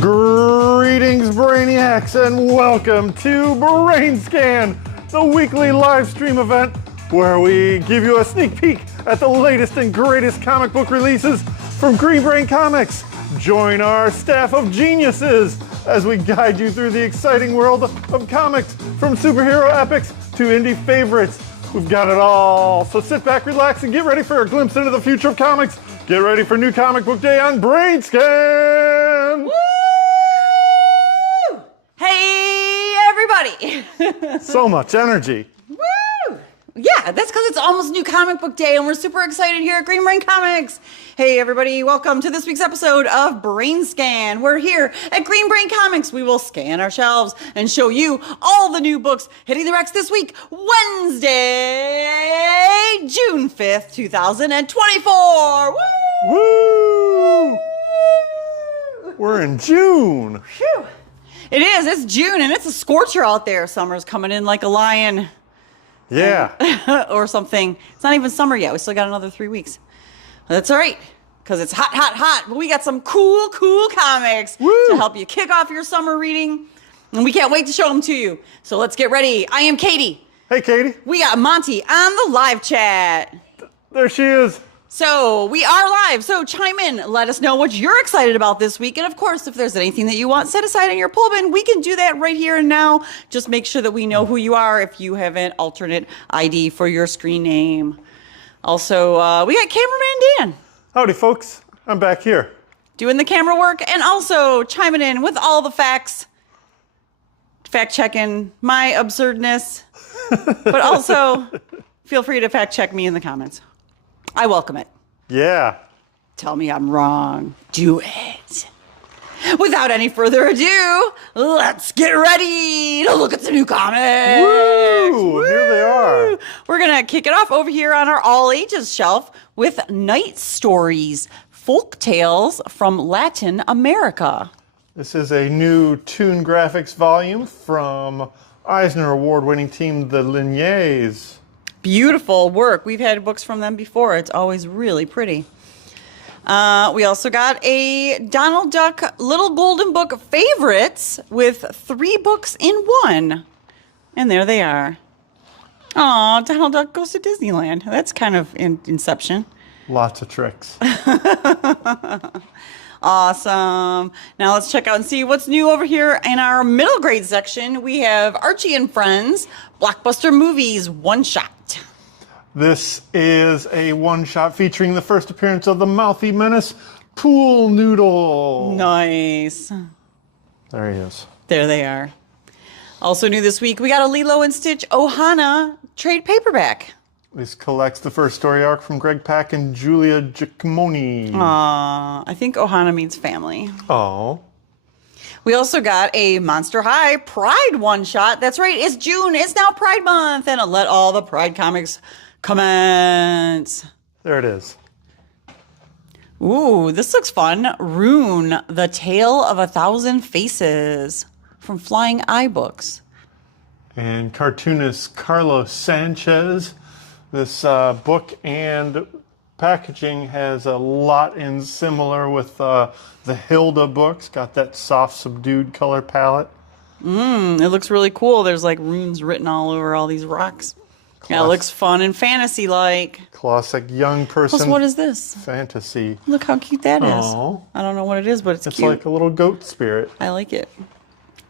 Greetings, Brainiacs, and welcome to BrainScan, the weekly live stream event where we give you a sneak peek at the latest and greatest comic book releases from Green Brain Comics. Join our staff of geniuses as we guide you through the exciting world of comics, from superhero epics to indie favorites. We've got it all. So sit back, relax, and get ready for a glimpse into the future of comics. Get ready for New Comic Book Day on BrainScan! Woo! Hey, everybody! So much energy. Woo! Yeah, that's because it's almost New Comic Book Day, and we're super excited here at Green Brain Comics. Hey, everybody, welcome to this week's episode of BrainScan. We're here at Green Brain Comics. We will scan our shelves and show you all the new books hitting the Rex this week, Wednesday, June 5th, 2024. Woo! Woo! We're in June. Phew. It is. It's June, and it's a scorcher out there. Summer's coming in like a lion. Yeah. Or something. It's not even summer yet. We still got another 3 weeks. That's all right, because it's hot, hot, hot. But we got some cool comics to help you kick off your summer reading, and we can't wait to show them to you. So let's get ready. I am Katie. Hey, Katie. We got Monty on the live chat. There she is. So we are live, so chime in. Let us know what you're excited about this week. And of course, if there's anything that you want set aside in your pull bin, we can do that right here and now. Just make sure that we know who you are if you have an alternate ID for your screen name. Also, we got Cameraman Dan. Howdy, folks. I'm back here. Doing the camera work and also chiming in with all the facts. Fact checking my absurdness. But also, feel free to fact check me in the comments. I welcome it. Yeah. Tell me I'm wrong. Do it. Without any further ado, let's get ready to look at the new comics. Woo! Here they are. We're going to kick it off over here on our all ages shelf with Night Stories, folk tales from Latin America. This is a new Toon Graphics volume from Eisner Award-winning team, the Lignes. Beautiful work. We've had books from them before. It's always really pretty. We also got a Donald Duck Little Golden Book favorites with 3 books in one. And there they are. Aw, Donald Duck goes to Disneyland. That's kind of Inception. Lots of tricks. Awesome. Now let's check out and see what's new over here in our middle grade section. We have Archie and Friends, Blockbuster Movies, One Shot. This is a one-shot featuring the first appearance of the mouthy menace, Pool Noodle. Nice. There he is. There they are. Also new this week, we got a Lilo and Stitch Ohana trade paperback. This collects the first story arc from Greg Pak and Julia Giacomoni. I think Ohana means family. Oh. We also got a Monster High Pride one-shot. That's right, it's June. It's now Pride Month. And let all the Pride comics commence. There it is. Ooh, this looks fun. Rune, The Tale of 1,000 Faces from Flying Eye Books. And cartoonist Carlos Sanchez. This book and packaging has a lot in similar with the Hilda books. Got that soft, subdued color palette. It looks really cool. There's like runes written all over all these rocks. Yeah, it looks fun and fantasy-like. Classic young person. Plus, what is this? Fantasy. Look how cute that is. Aww. I don't know what it is, but it's cute. It's like a little goat spirit. I like it.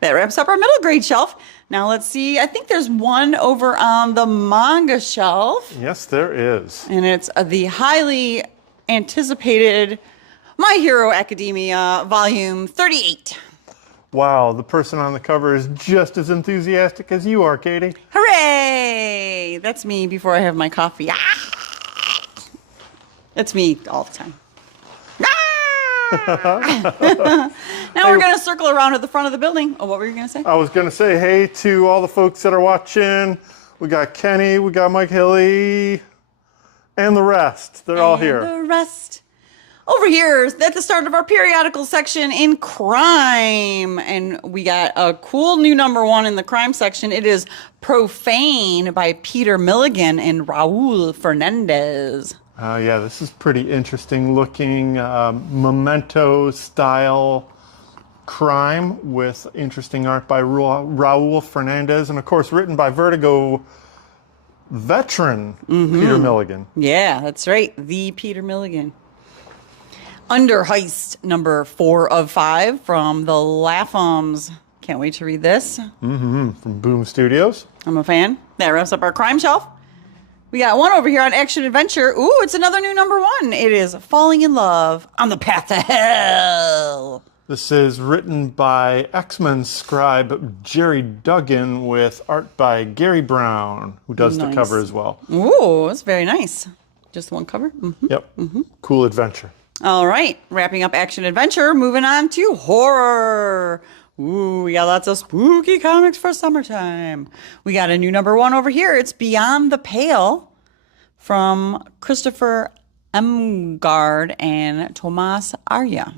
That wraps up our middle grade shelf. Now let's see. I think there's one over on the manga shelf. Yes, there is. And it's the highly anticipated My Hero Academia Volume 38. Wow, the person on the cover is just as enthusiastic as you are, Katie. Hooray! That's me before I have my coffee. Ah! That's me all the time. Now we're going to circle around at the front of the building. Oh, what were you going to say? I was going to say hey to all the folks that are watching. We got Kenny, we got Mike Hilly, and the rest. They're all here. The rest. Over here at the start of our periodical section in crime. And we got a cool new #1 in the crime section. It is Profane by Peter Milligan and Raul Fernandez. Yeah, this is pretty interesting looking Memento style crime with interesting art by Raul Fernandez, and of course written by Vertigo veteran Peter Milligan. Yeah, that's right. The Peter Milligan. Under Heist, number 4 of 5 from the Laphams. Can't wait to read this. From Boom Studios. I'm a fan. That wraps up our crime shelf. We got one over here on Action Adventure. Ooh, it's another new number 1. It is Falling in Love on the Path to Hell. This is written by X-Men scribe Jerry Duggan with art by Gary Brown, who does the cover as well. Ooh, that's very nice. Just one cover? Yep. Cool adventure. All right, wrapping up Action Adventure, moving on to horror. Ooh, we got lots of spooky comics for summertime. We got a new number 1 over here. It's Beyond the Pale from Christopher Emgard and Tomas Arya.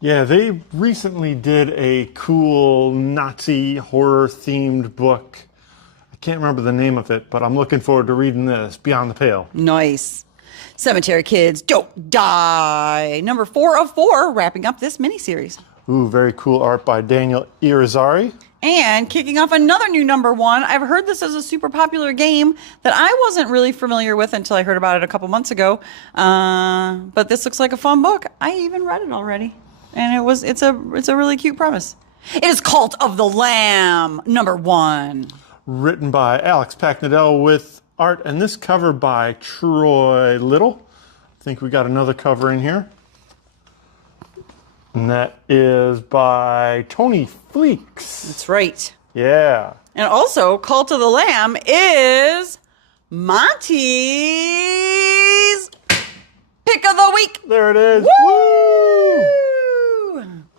Yeah, they recently did a cool Nazi horror-themed book. I can't remember the name of it, but I'm looking forward to reading this, Beyond the Pale. Nice. Cemetery Kids Don't Die. Number 4 of 4, wrapping up this miniseries. Ooh, very cool art by Daniel Irizarry. And kicking off another new number 1. I've heard this is a super popular game that I wasn't really familiar with until I heard about it a couple months ago. But this looks like a fun book. I even read it already. And it's a really cute premise. It is Cult of the Lamb, number 1. Written by Alex Packnadell with art, and this cover by Troy Little. I think we got another cover in here. And that is by Tony Fleeks. That's right. Yeah. And also, Cult of the Lamb is Monty's Pick of the Week. There it is. Woo!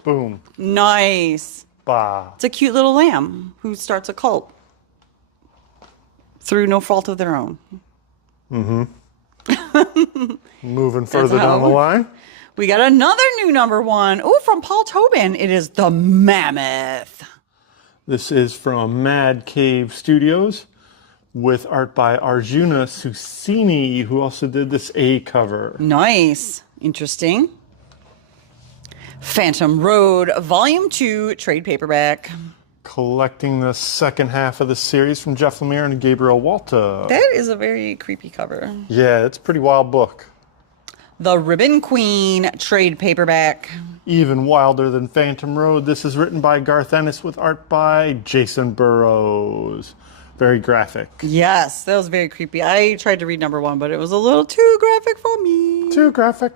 Boom. Nice. Bah. It's a cute little lamb who starts a cult through no fault of their own. Moving further down the line. We got another new number 1. Ooh, from Paul Tobin. It is The Mammoth. This is from Mad Cave Studios with art by Arjuna Susini, who also did this A cover. Nice. Interesting. Phantom Road, Volume 2, trade paperback. Collecting the second half of the series from Jeff Lemire and Gabriel Walter. That is a very creepy cover. Yeah, it's a pretty wild book. The Ribbon Queen, trade paperback. Even wilder than Phantom Road. This is written by Garth Ennis with art by Jason Burrows. Very graphic. Yes, that was very creepy. I tried to read number 1, but it was a little too graphic for me. Too graphic.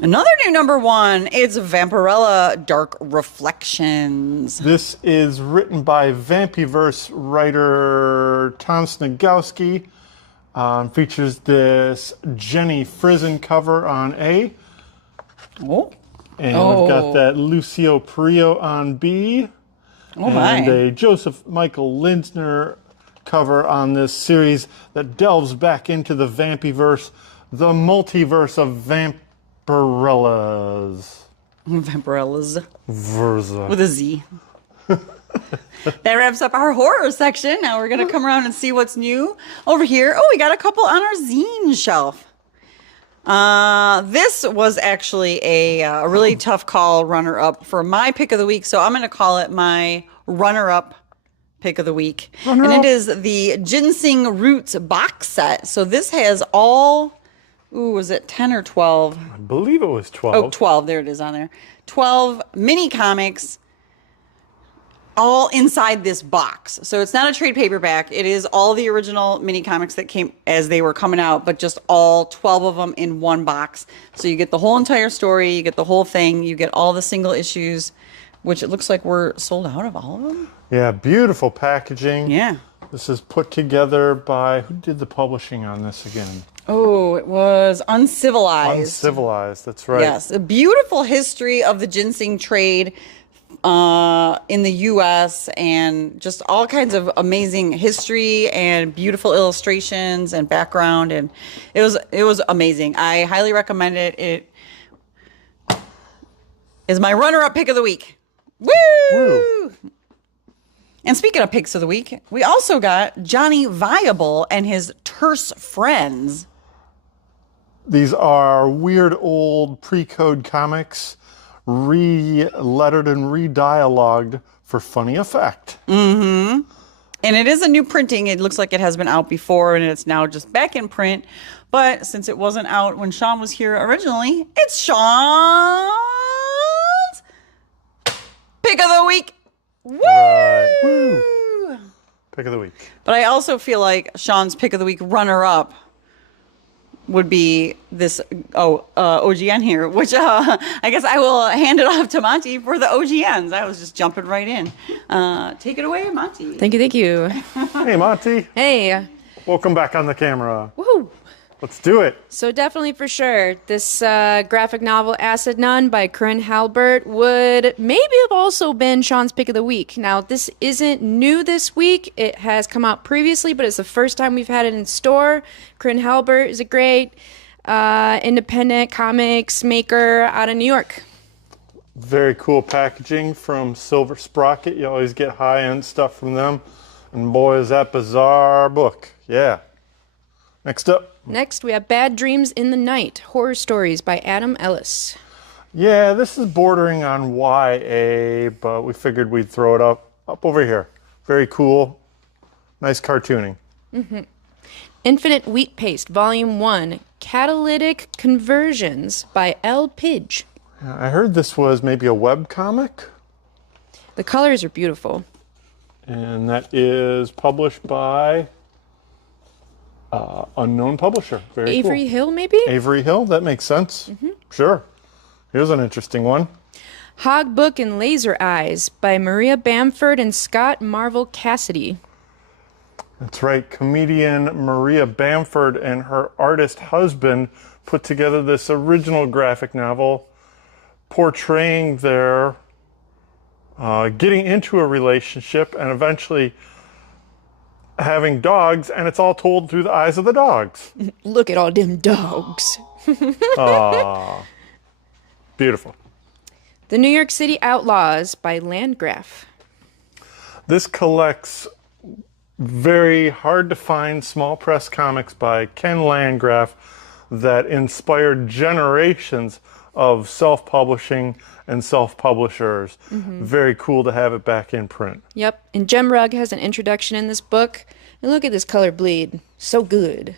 Another new number 1, it's Vampirella Dark Reflections. This is written by Vampyverse writer Tom Snagowski. Features this Jenny Frizen cover on A. Oh. And we've got that Lucio Perillo on B. Oh, my. And a Joseph Michael Linsner cover on this series that delves back into the Vampyverse, the multiverse of Vampirellas. Vampirellas. Versa. With a Z. That wraps up our horror section. Now we're going to come around and see what's new over here. Oh, we got a couple on our zine shelf. This was actually a really tough call runner-up for my pick of the week, so I'm going to call it my runner-up pick of the week. And it is the Ginseng Roots box set. So this has all, was it 10 or 12? I believe it was 12. Oh, 12. There it is on there. 12 mini comics all inside this box. So it's not a trade paperback. It is all the original mini comics that came as they were coming out, but just all 12 of them in one box. So you get the whole entire story, you get the whole thing, you get all the single issues, which it looks like we're sold out of all of them. Yeah, beautiful packaging. Yeah. This is put together by, who did the publishing on this again? Oh, it was Uncivilized. Uncivilized, that's right. Yes, a beautiful history of the ginseng trade in the U.S. and just all kinds of amazing history and beautiful illustrations and background, and it was amazing. I highly recommend it. It is my runner-up pick of the week. Woo! Woo! And speaking of picks of the week, we also got Johnny Viable and his terse friends. These are weird old pre-code comics re-lettered and re-dialogued for funny effect. Mm-hmm. And it is a new printing. It looks like it has been out before, and it's now just back in print. But since it wasn't out when Sean was here originally, it's Sean's Pick of the Week. Woo! Right. Woo! Pick of the Week. But I also feel like Sean's Pick of the Week runner-up would be this OGN here, which I guess I will hand it off to Monty for the OGNs. I was just jumping right in. Take it away, Monty. Thank you, thank you. Hey, Monty. Hey. Welcome back on the camera. Woohoo. Let's do it. So definitely for sure, this graphic novel, Acid Nun by Corinne Halbert, would maybe have also been Sean's Pick of the Week. Now, this isn't new this week. It has come out previously, but it's the first time we've had it in store. Corinne Halbert is a great independent comics maker out of New York. Very cool packaging from Silver Sprocket. You always get high-end stuff from them. And boy, is that bizarre book. Yeah. Next up. Next, we have Bad Dreams in the Night, Horror Stories by Adam Ellis. Yeah, this is bordering on YA, but we figured we'd throw it up over here. Very cool. Nice cartooning. Mm-hmm. Infinite Wheat Paste, Volume 1, Catalytic Conversions by L. Pidge. I heard this was maybe a web comic. The colors are beautiful. And that is published by unknown publisher. Very Avery cool. Hill, maybe? Avery Hill, that makes sense. Mm-hmm. Sure. Here's an interesting one. Hog Book and Laser Eyes by Maria Bamford and Scott Marvel Cassidy. That's right. Comedian Maria Bamford and her artist husband put together this original graphic novel portraying their getting into a relationship and eventually having dogs, and it's all told through the eyes of the dogs. Look at all them dogs. Aww. Beautiful. The New York City Outlaws by Landgraf. This collects very hard to find small press comics by Ken Landgraf that inspired generations of self-publishing and self-publishers. Mm-hmm. Very cool to have it back in print. Yep, and Jem Rugg has an introduction in this book. And look at this color bleed. So good.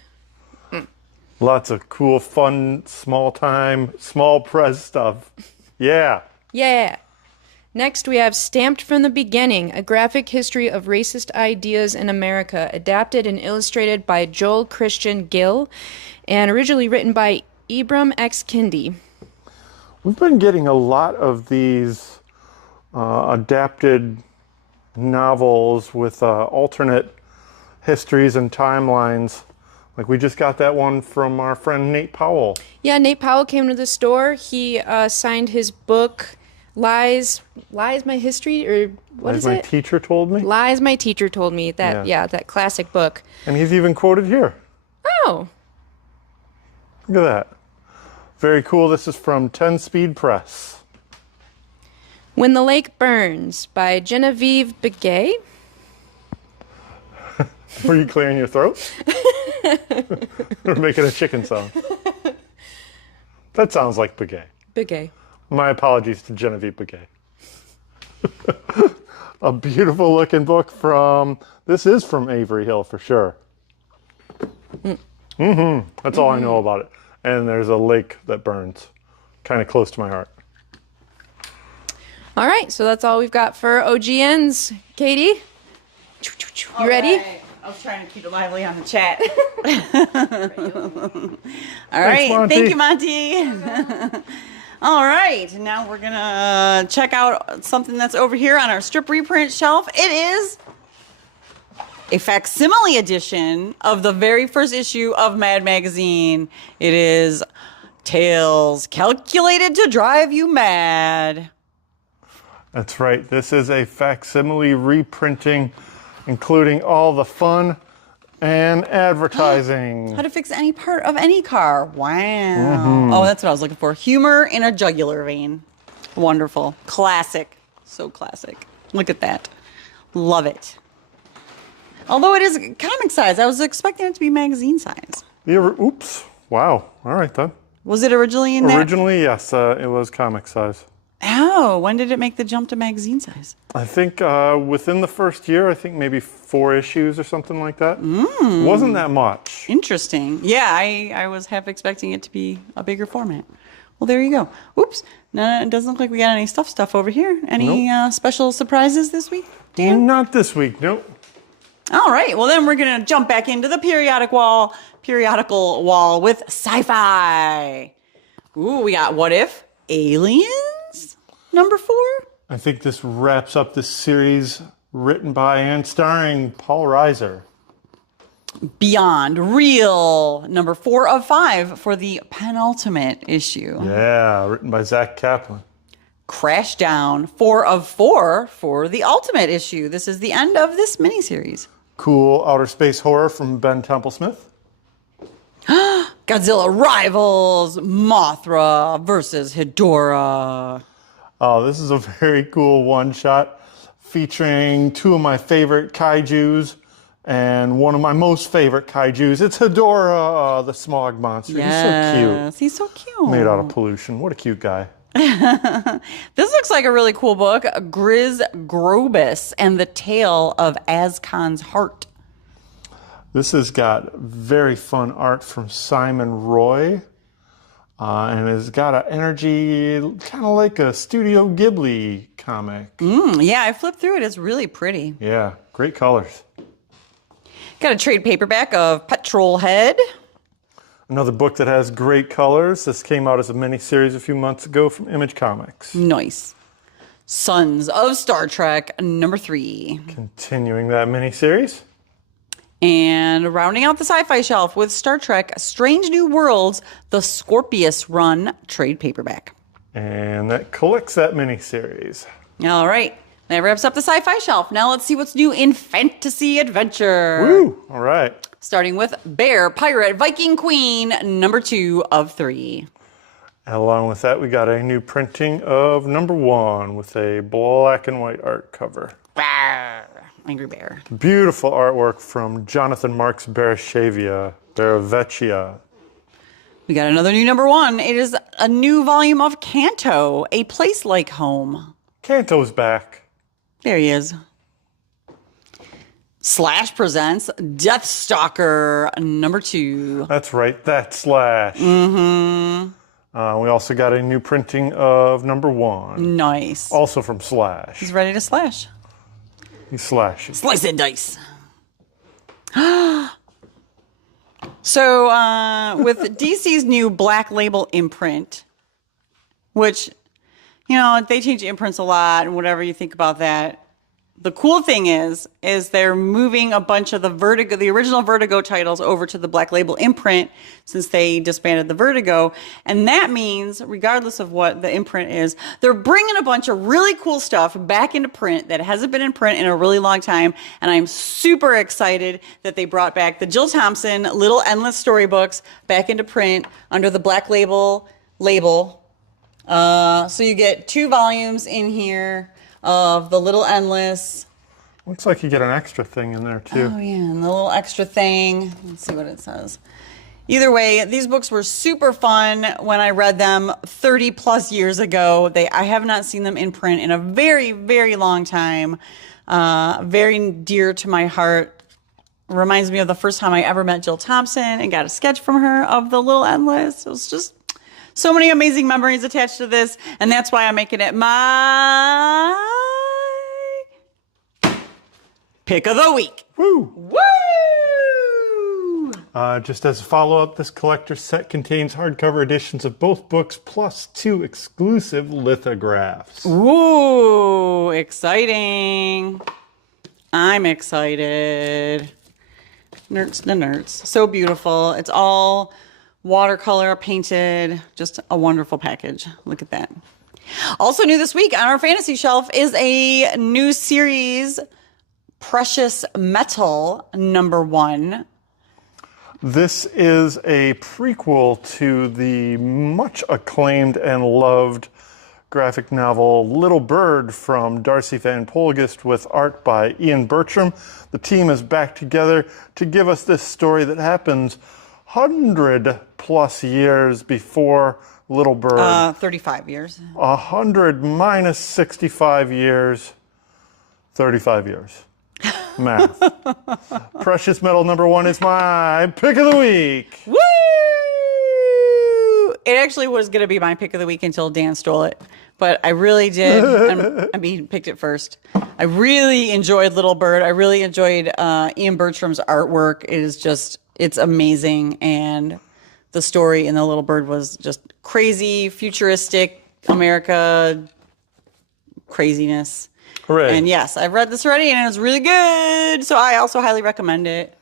Lots of cool, fun, small-time, small press stuff. Yeah. Yeah. Next, we have Stamped from the Beginning, a graphic history of racist ideas in America, adapted and illustrated by Joel Christian Gill, and originally written by Ibram X. Kendi. We've been getting a lot of these adapted novels with alternate histories and timelines. Like we just got that one from our friend Nate Powell. Yeah, Nate Powell came to the store. He signed his book, Lies My History, or what Lies is My it? Teacher Told Me? Lies My Teacher Told Me. That classic book. And he's even quoted here. Oh. Look at that. Very cool. This is from 10 Speed Press. When the Lake Burns by Genevieve Begay. Were you clearing your throat? Or making a chicken sound? That sounds like Begay. Begay. My apologies to Genevieve Begay. A beautiful looking book from, this is from Avery Hill for sure. Mm-hmm. That's all I know about it. And there's a lake that burns, kind of close to my heart. All right, so that's all we've got for OGNs. Katie, you ready? Right. I was trying to keep it lively on the chat. All Thanks, right, Monty. thank you, Monty. All right, now we're gonna check out something that's over here on our strip reprint shelf. It is a facsimile edition of the very first issue of Mad Magazine. It is Tales Calculated to Drive You Mad. That's right. This is a facsimile reprinting, including all the fun and advertising. How to fix any part of any car. Wow. Oh, that's what I was looking for. Humor in a jugular vein. Wonderful. Classic. So classic. Look at that. Love it. Although it is comic size, I was expecting it to be magazine size. Oops. Wow. All right then. Was it originally in there? Originally, yes. It was comic size. Oh, when did it make the jump to magazine size? I think within the first year, I think maybe 4 issues or something like that. Wasn't that much. Interesting. Yeah, I was half expecting it to be a bigger format. Well, there you go. Oops. No, it doesn't look like we got any stuff over here. Any special surprises this week, Dan? Not this week, nope. All right. Well, then we're going to jump back into the periodical wall with sci-fi. Ooh, we got What If? Aliens? Number 4? I think this wraps up this series written by and starring Paul Reiser. Beyond Real, number 4 of 5 for the penultimate issue. Yeah, written by Zach Kaplan. Crash Down, 4 of 4 for the ultimate issue. This is the end of this miniseries. Cool outer space horror from Ben Templesmith. Godzilla Rivals, Mothra versus Hedorah. Oh, this is a very cool one-shot featuring 2 of my favorite kaijus and one of my most favorite kaijus. It's Hedorah, the smog monster. Yes, He's so cute. He's so cute. Made out of pollution. What a cute guy. This looks like a really cool book. Grizz Grobus and the Tale of Azkan's Heart. This has got very fun art from Simon Roy. And it's got an energy kind of like a Studio Ghibli comic. Yeah, I flipped through it. It's really pretty. Yeah, great colors. Got a trade paperback of Petrol Head. Another book that has great colors. This came out as a mini-series a few months ago from Image Comics. Nice. Sons of Star Trek, number 3. Continuing that mini-series. And rounding out the sci-fi shelf with Star Trek Strange New Worlds, the Scorpius Run trade paperback. And that collects that mini-series. All right. That wraps up the sci-fi shelf. Now let's see what's new in fantasy adventure. Woo! All right. Starting with Bear, Pirate, Viking Queen, number 2 of 3. And along with that, we got a new printing of number 1 with a black and white art cover. Rawr, Angry Bear. Beautiful artwork from Jonathan Marks Baravecchia. We got another new number 1. It is a new volume of Canto, A Place Like Home. Kanto's back. There he is. Slash presents Deathstalker, number 2. That's right, that's Slash. We also got a new printing of number 1. Nice. Also from Slash. He's ready to slash. He's slashing. Slice and dice. So, with DC's new Black Label imprint, which, you know, they change imprints a lot and whatever you think about that. The cool thing is they're moving a bunch of the original Vertigo titles over to the Black Label imprint since they disbanded the Vertigo. And that means, regardless of what the imprint is, they're bringing a bunch of really cool stuff back into print that hasn't been in print in a really long time. And I'm super excited that they brought back the Jill Thompson Little Endless Storybooks back into print under the Black label. So you get 2 volumes in here of the Little Endless. Looks like you get an extra thing in there too. Oh yeah, and the little extra thing. Let's see what it says. Either way, these books were super fun when I read them 30 plus years ago. I have not seen them in print in a very, very long time. Very dear to my heart. Reminds me of the first time I ever met Jill Thompson and got a sketch from her of the Little Endless. It was just so many amazing memories attached to this, and that's why I'm making it my pick of the week. Woo! Woo! Just as a follow-up, this collector's set contains hardcover editions of both books plus 2 exclusive lithographs. Ooh, exciting. I'm excited. Nerds the nerds. So beautiful. It's all watercolor painted. Just a wonderful package. Look at that. Also new this week on our fantasy shelf is a new series, Precious Metal, number 1. This is a prequel to the much acclaimed and loved graphic novel Little Bird from Darcy Van Polgust with art by Ian Bertram. The team is back together to give us this story that happens 100 plus years before Little Bird? 35 years. 100 minus 65 years, 35 years. Math. Precious metal number 1 is my pick of the week. Woo! It actually was going to be my pick of the week until Dan stole it. But I really did. He picked it first. I really enjoyed Little Bird. I really enjoyed Ian Bertram's artwork. It is just, it's amazing. And the story in the Little Bird was just crazy, futuristic, America craziness. Hooray. And yes, I've read this already and it was really good. So I also highly recommend it.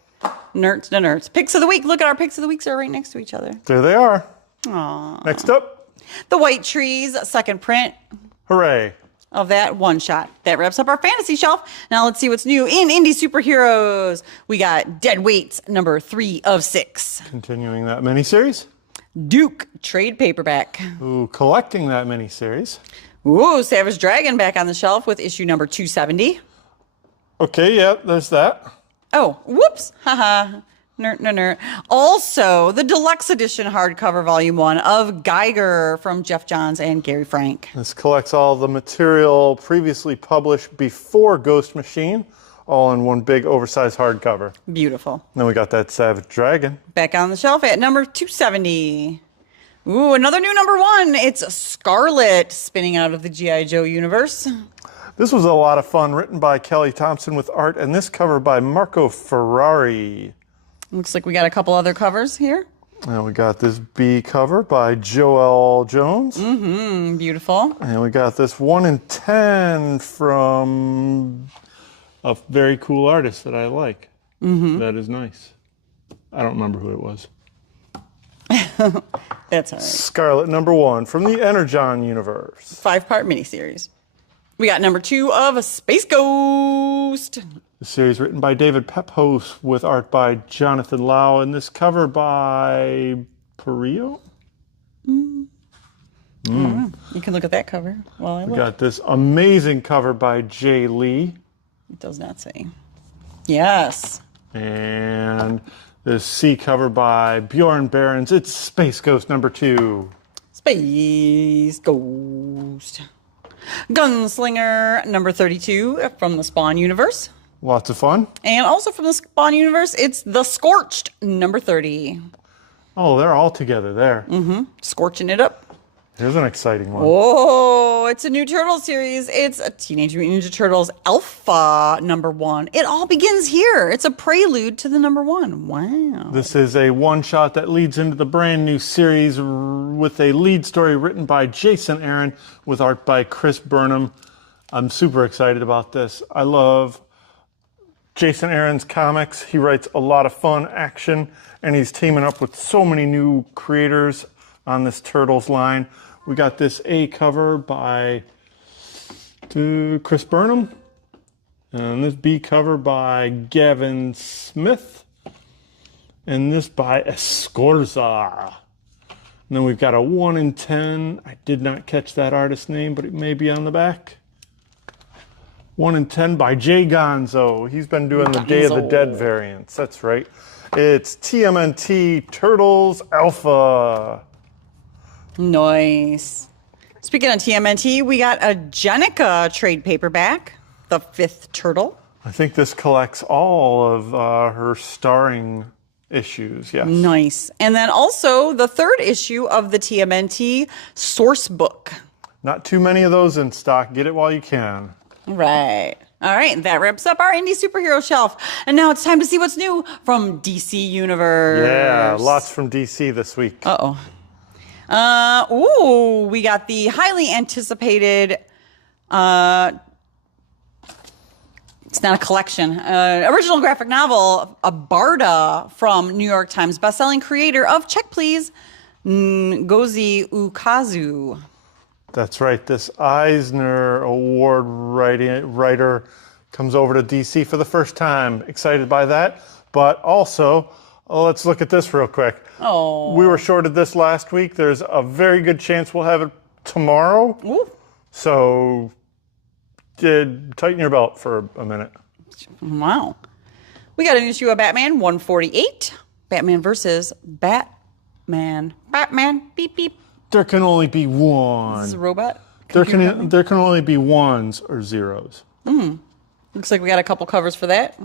Nerds to nerds. Picks of the week. Look at our picks of the weeks are right next to each other. There they are. Aww. Next up. The White Trees, second print. Hooray. Of that one shot. That wraps up our fantasy shelf. Now let's see what's new in indie superheroes. We got Dead Weights, number 3 of 6. Continuing that miniseries. Duke, trade paperback. Ooh, collecting that miniseries. Ooh, Savage Dragon back on the shelf with issue number 270. Okay, yeah, there's that. Oh, whoops. Haha. Nerd. Also, the deluxe edition hardcover volume 1 of Geiger from Jeff Johns and Gary Frank. This collects all the material previously published before Ghost Machine, all in one big oversized hardcover. Beautiful. Then we got that Savage Dragon. Back on the shelf at number 270. Ooh, another new number 1. It's Scarlet, spinning out of the G.I. Joe universe. This was a lot of fun, written by Kelly Thompson with art, and this cover by Marco Ferrari. Looks like we got a couple other covers here. And we got this B cover by Joel Jones. Mm-hmm, beautiful. And we got this 1 in 10 from a very cool artist that I like. Mm-hmm. That is nice. I don't remember who it was. That's all right. Scarlet number 1 from the Energon universe. 5-part miniseries. We got number 2 of Space Ghost. The series written by David Pepose with art by Jonathan Lau, and this cover by Perillo? You can look at that cover while I We look. got this amazing cover by Jay Lee. It does not say. Yes. And this C cover by Bjorn Behrens. It's Space Ghost number 2. Space Ghost. Gunslinger number 32 from the Spawn universe. Lots of fun. And also from the Spawn universe, it's The Scorched number 30. Oh, they're all together there. Mm-hmm. Scorching it up. Here's an exciting one. Oh, it's a new Turtle series. It's a Teenage Mutant Ninja Turtles Alpha number 1. It all begins here. It's a prelude to the number 1. Wow. This is a one-shot that leads into the brand new series with a lead story written by Jason Aaron with art by Chris Burnham. I'm super excited about this. I love Jason Aaron's comics. He writes a lot of fun action, and he's teaming up with so many new creators on this Turtles line. We got this A cover by Chris Burnham, and this B cover by Gavin Smith, and this by Escorza. And then we've got a 1 in 10. I did not catch that artist's name, but it may be on the back. 1 in 10 by Jay Gonzo. He's been doing the Day of the Dead variants. That's right. It's TMNT Turtles Alpha. Nice. Speaking of TMNT, we got a Jenica trade paperback, the 5th Turtle. I think this collects all of her starring issues, yes. Nice. And then also the 3rd issue of the TMNT source book. Not too many of those in stock. Get it while you can. Right. All right. That wraps up our indie superhero shelf. And now it's time to see what's new from DC Universe. Yeah, lots from DC this week. Uh-oh. We got the highly anticipated, it's not a collection, original graphic novel, a Barda from New York Times bestselling creator of Check Please, Ngozi Ukazu. That's right. This Eisner Award writer comes over to DC for the first time. Excited by that. But also, let's look at this real quick. Oh. We were shorted this last week. There's a very good chance we'll have it tomorrow. Ooh. So tighten your belt for a minute. Wow. We got an issue of Batman 148. Batman versus Batman. Batman. Beep, beep. There can only be Is one. this a robot? There Computer company? can only be ones or zeros. Looks like we got a couple covers for that.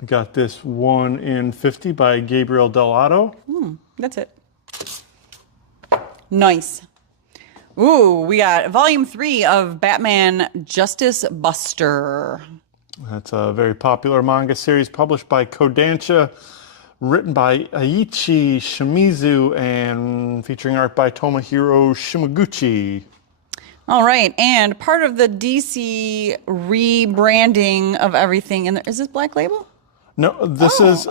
We got this 1 in 50 by Gabriel Dell'Otto. That's it. Nice. Ooh, we got volume 3 of Batman Justice Buster. That's a very popular manga series published by Kodansha, written by Aichi Shimizu and featuring art by Tomohiro Shimaguchi. All right, and part of the DC rebranding of everything. Is this Black Label? No, this is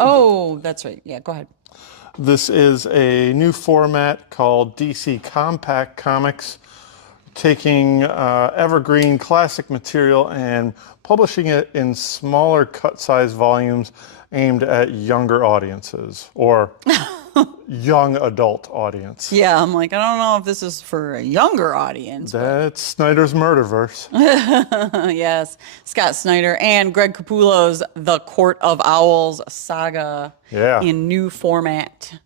that's right. Yeah, go ahead. This is a new format called DC Compact Comics, taking evergreen classic material and publishing it in smaller cut-size volumes aimed at younger audiences or young adult audience. Yeah, I'm like, I don't know if this is for a younger audience. That's Snyder's Murderverse. Yes, Scott Snyder and Greg Capullo's The Court of Owls saga in new format.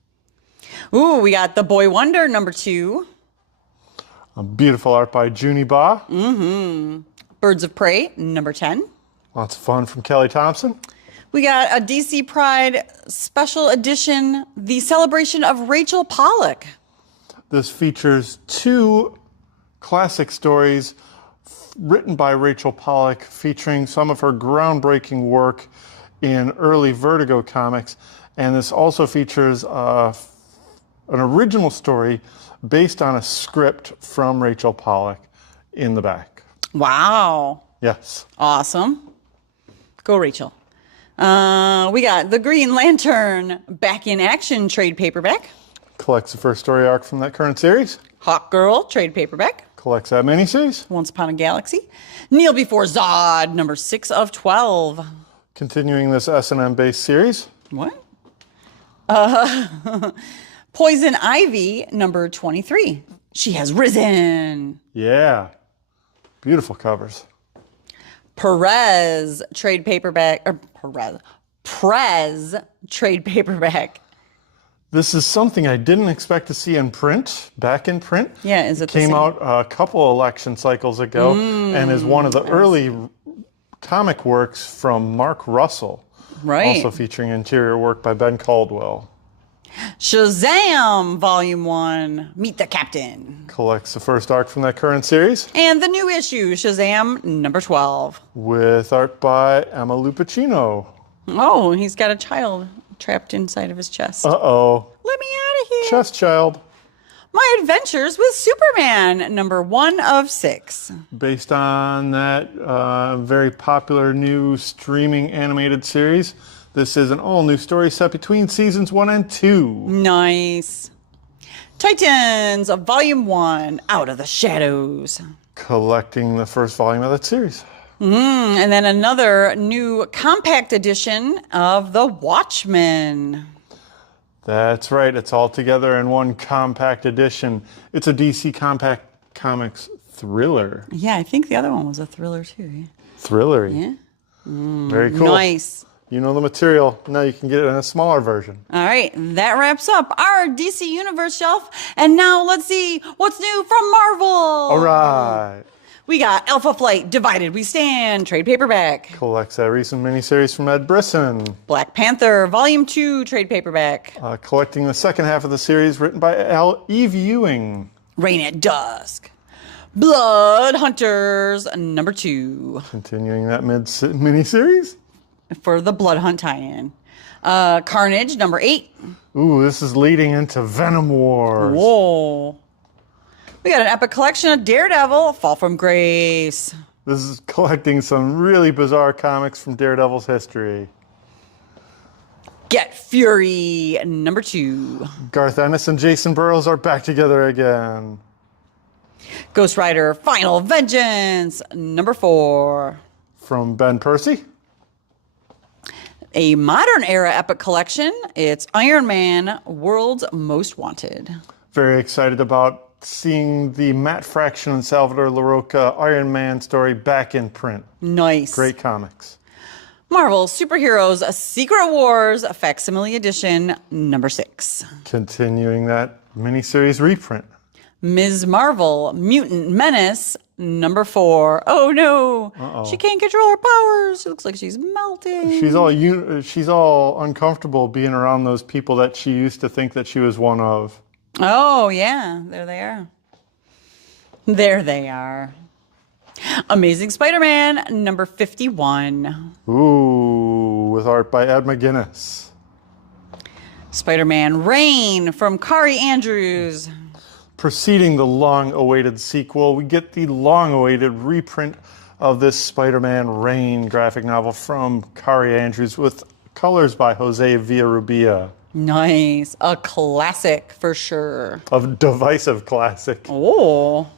Ooh, we got The Boy Wonder #2. A beautiful art by Junie Ba. Birds of Prey #10. Lots of fun from Kelly Thompson. We got a DC Pride special edition, The Celebration of Rachel Pollack. This features 2 classic stories written by Rachel Pollack, featuring some of her groundbreaking work in early Vertigo comics. And this also features an original story based on a script from Rachel Pollack in the back. Wow. Yes. Awesome. Go, Rachel. We got The Green Lantern Back in Action trade paperback. Collects the first story arc from that current series. Hawk Girl trade paperback. Collects that miniseries. Once Upon a Galaxy. Kneel Before Zod #6 of 12. Continuing this S&M based series. What? Poison Ivy #23. She Has Risen. Yeah. Beautiful covers. Perez trade paperback, or Prez trade paperback. This is something I didn't expect to see in print, back in print. Yeah, is it the Came same? out a couple election cycles ago and is one of the early comic works from Mark Russell. Right. Also featuring interior work by Ben Caldwell. Shazam Volume 1, Meet the Captain. Collects the first arc from that current series. And the new issue, Shazam #12. With art by Emma Lupacino. Oh, he's got a child trapped inside of his chest. Uh-oh. Let me out of here. Chest Child. My Adventures with Superman, #1 of 6. Based on that very popular new streaming animated series. This is an all-new story set between seasons 1 and 2. Nice. Titans of Volume 1, Out of the Shadows. Collecting the first volume of that series. And then another new compact edition of The Watchmen. That's right. It's all together in one compact edition. It's a DC Compact Comics thriller. Yeah, I think the other one was a thriller too. Thrillery. Yeah. Very cool. Nice. You know the material. Now you can get it in a smaller version. All right, that wraps up our DC Universe shelf. And now let's see what's new from Marvel. All right. We got Alpha Flight, Divided We Stand, trade paperback. Collects that recent miniseries from Ed Brisson. Black Panther, Volume 2, trade paperback. Collecting the second half of the series written by Eve Ewing. Rain at Dusk. Blood Hunters, #2. Continuing that miniseries. For the Blood Hunt tie-in. Carnage, #8. Ooh, this is leading into Venom Wars. Whoa. We got an epic collection of Daredevil, Fall from Grace. This is collecting some really bizarre comics from Daredevil's history. Get Fury, #2. Garth Ennis and Jason Burrows are back together again. Ghost Rider, Final Vengeance, #4. From Ben Percy. A modern era epic collection. It's Iron Man, World's Most Wanted. Very excited about seeing the Matt Fraction and Salvador LaRocca Iron Man story back in print. Nice. Great comics. Marvel Superheroes, Secret Wars, Facsimile Edition, #6. Continuing that miniseries reprint. Ms. Marvel, Mutant Menace, number 4. Oh no, she can't control her powers. She looks like she's melting. She's all uncomfortable being around those people that she used to think that she was one of. Oh yeah, there they are. There they are. Amazing Spider-Man, number 51. Ooh, with art by Ed McGuinness. Spider-Man Reign from Kari Andrews. Preceding the long-awaited sequel, we get the long-awaited reprint of this Spider-Man Reign graphic novel from Kari Andrews with colors by Jose Villarrubia. Nice. A classic for sure. A divisive classic. Oh.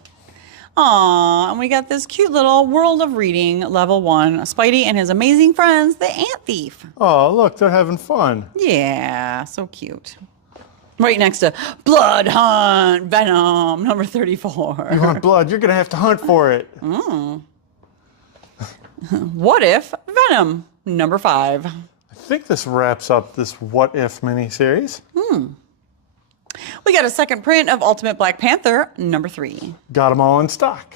Aw, and we got this cute little World of Reading, level 1, Spidey and his amazing friends, the Ant Thief. Oh, look, they're having fun. Yeah, so cute. Right next to Blood Hunt, Venom, number 34. You want blood, you're going to have to hunt for it. What If, Venom, number 5. I think this wraps up this What If miniseries. We got a second print of Ultimate Black Panther, number 3. Got them all in stock.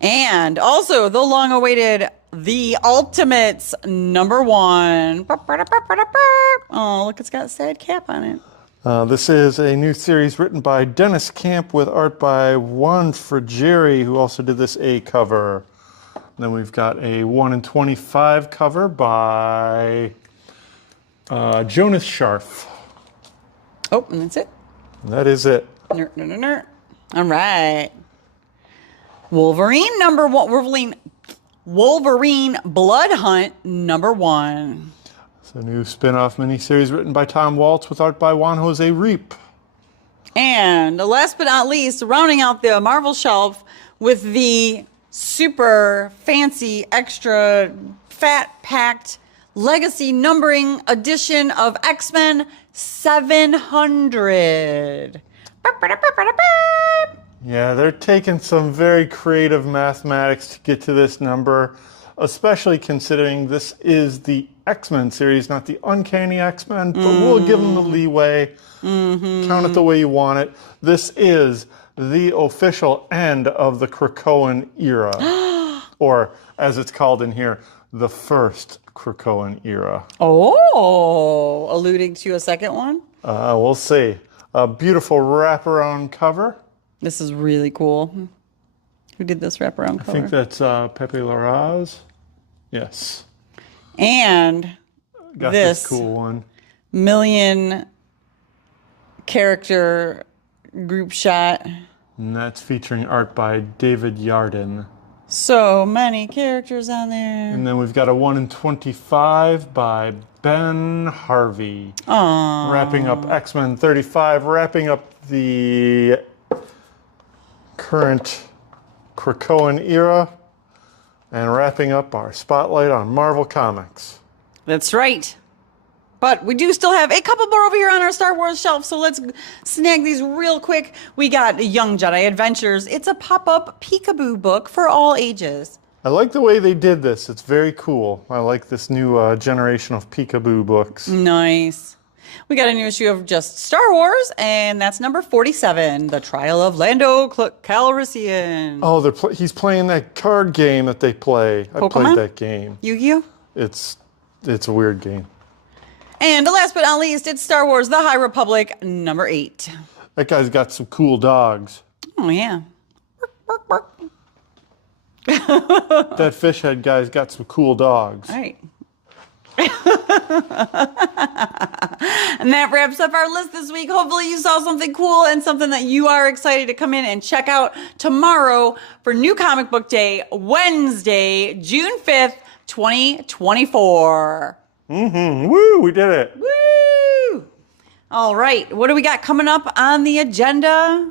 And also the long-awaited The Ultimates, number 1. Oh, look, it's got a sad cap on it. This is a new series written by Dennis Camp with art by Juan Frigeri, who also did this A cover. Then we've got a 1 in 25 cover by Jonas Scharf. Oh, and that's it. That is it. All right. Wolverine, number 1. Wolverine Blood Hunt, number 1. It's a new spin-off miniseries written by Tom Waltz with art by Juan Jose Reap. And last but not least, rounding out the Marvel shelf with the super fancy, extra fat-packed legacy numbering edition of X-Men 700. Yeah, they're taking some very creative mathematics to get to this number, especially considering this is the X-Men series, not the Uncanny X-Men, but we'll give them the leeway. Count it the way you want it. This is the official end of the Krakoan era, or as it's called in here, the first Krakoan era. Oh, alluding to a second one? We'll see. A beautiful wraparound cover. This is really cool. Who did this wraparound cover? I think that's Pepe Larraz. Yes. And Got this cool one. million character group shot. And that's featuring art by David Yardin. So many characters on there. And then we've got a 1 in 25 by Ben Harvey. Aww. Wrapping up X-Men 35, wrapping up the current Krakoan era, and wrapping up our spotlight on Marvel Comics. That's right. But we do still have a couple more over here on our Star Wars shelf, so let's snag these real quick. We got Young Jedi Adventures. It's a pop-up peekaboo book for all ages. I like the way they did this. It's very cool. I like this new generation of peekaboo books. Nice. We got a new issue of just Star Wars, and that's number 47, The Trial of Lando Calrissian. Oh, he's playing that card game that they play. I played that game. Yu-Gi-Oh? It's a weird game. And last but not least, it's Star Wars The High Republic, number 8. That guy's got some cool dogs. Oh, yeah. Bark, bark, bark. That fish head guy's got some cool dogs. All right. And that wraps up our list this week. Hopefully you saw something cool and something that you are excited to come in and check out tomorrow for New Comic Book Day, Wednesday, June 5th, 2024. Woo, we did it. Woo! All right, what do we got coming up on the agenda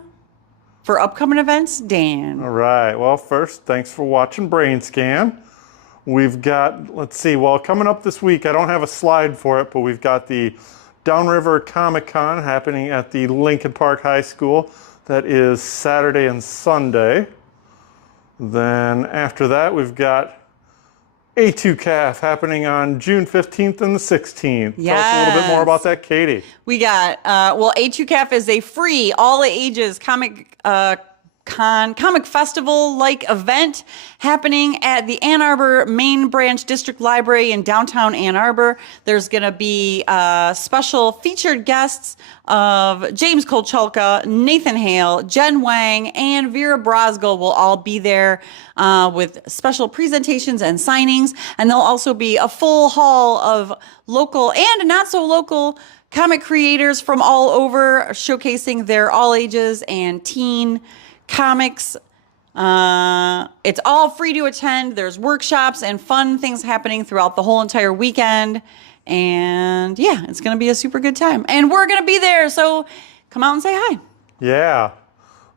for upcoming events, Dan? All right, well, first, thanks for watching BrainScan. We've got, let's see, well, coming up this week, I don't have a slide for it, but we've got the Downriver Comic Con happening at the Lincoln Park High School. That is Saturday and Sunday. Then after that, we've got A2CAF happening on June 15th and the 16th. Yes. Tell us a little bit more about that, Katie. We got, well, A2CAF is a free, all ages comic comic festival like event happening at the Ann Arbor Main Branch District Library in downtown Ann Arbor. There's going to be special featured guests of James Kolchalka, Nathan Hale, Jen Wang, and Vera Brosgol will all be there with special presentations and signings. And there'll also be a full hall of local and not so local comic creators from all over showcasing their all ages and teen comics. It's all free to attend. There's workshops and fun things happening throughout the whole entire weekend. And yeah, it's going to be a super good time. And we're going to be there. So come out and say hi. Yeah.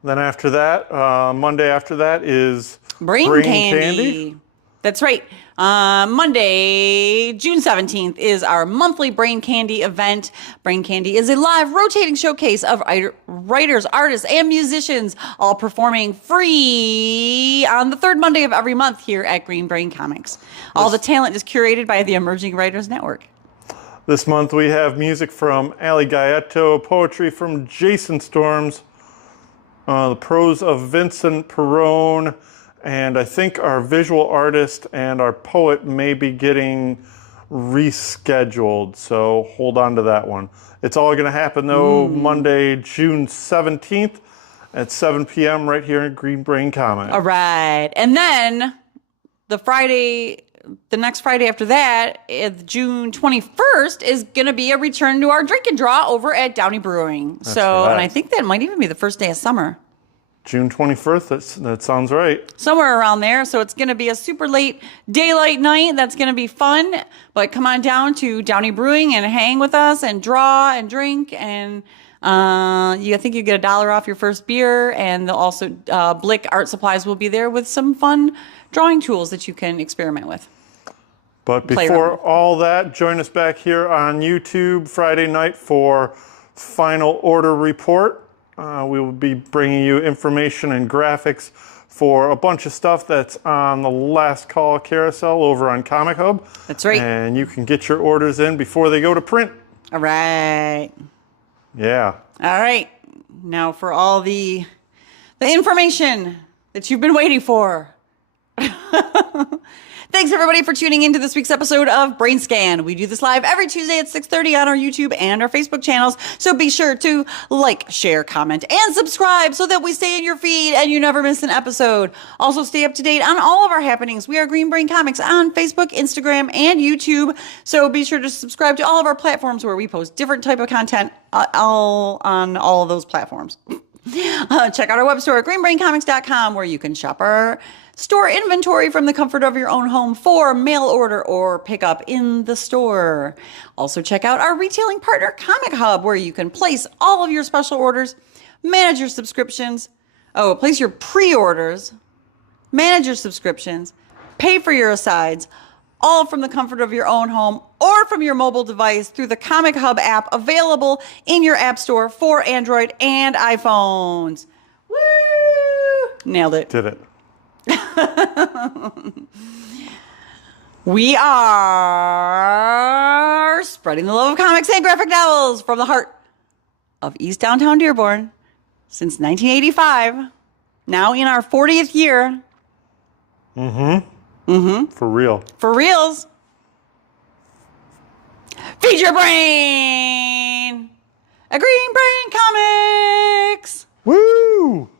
Then after that, Monday after that is Brain Candy. That's right. Monday, June 17th is our monthly Brain Candy event. Brain Candy is a live rotating showcase of writers, artists, and musicians all performing free on the third Monday of every month here at Green Brain Comics. All the talent is curated by the Emerging Writers Network. This month we have music from Ali Gaeto, poetry from Jason Storms, the prose of Vincent Perrone, and I think our visual artist and our poet may be getting rescheduled, so hold on to that one. It's all going to happen, though, Monday, June 17th at 7 p.m. right here in Green Brain Comics. All right. And then the next Friday after that, June 21st, is going to be a return to our drink and draw over at Downey Brewing. That's right. And I think that might even be the first day of summer. June 21st, that sounds right. Somewhere around there. So it's going to be a super late daylight night. That's going to be fun. But come on down to Downey Brewing and hang with us and draw and drink. And I think you get $1 off your first beer. And they'll also, Blick Art Supplies will be there with some fun drawing tools that you can experiment with. But before all that, join us back here on YouTube Friday night for Final Order Report. We will be bringing you information and graphics for a bunch of stuff that's on the last call carousel over on COMICHUB. That's right. And you can get your orders in before they go to print. All right. Yeah. All right. Now for all the information that you've been waiting for. Thanks, everybody, for tuning into this week's episode of BrainScan. We do this live every Tuesday at 6:30 on our YouTube and our Facebook channels. So be sure to like, share, comment, and subscribe so that we stay in your feed and you never miss an episode. Also, stay up to date on all of our happenings. We are Green Brain Comics on Facebook, Instagram, and YouTube. So be sure to subscribe to all of our platforms where we post different type of content on all of those platforms. Check out our web store at greenbraincomics.com where you can shop our store inventory from the comfort of your own home for mail order or pick up in the store. Also check out our retailing partner COMICHUB where you can place all of your special orders, manage your subscriptions, place your pre-orders, manage your subscriptions, pay for your asides, all from the comfort of your own home or from your mobile device through the COMICHUB app available in your app store for Android and iPhones. Woo! Nailed it. Did it. We are spreading the love of comics and graphic novels from the heart of East Downtown Dearborn since 1985. Now in our 40th year. For real. For reals. Feed your brain. A Green Brain Comics. Woo!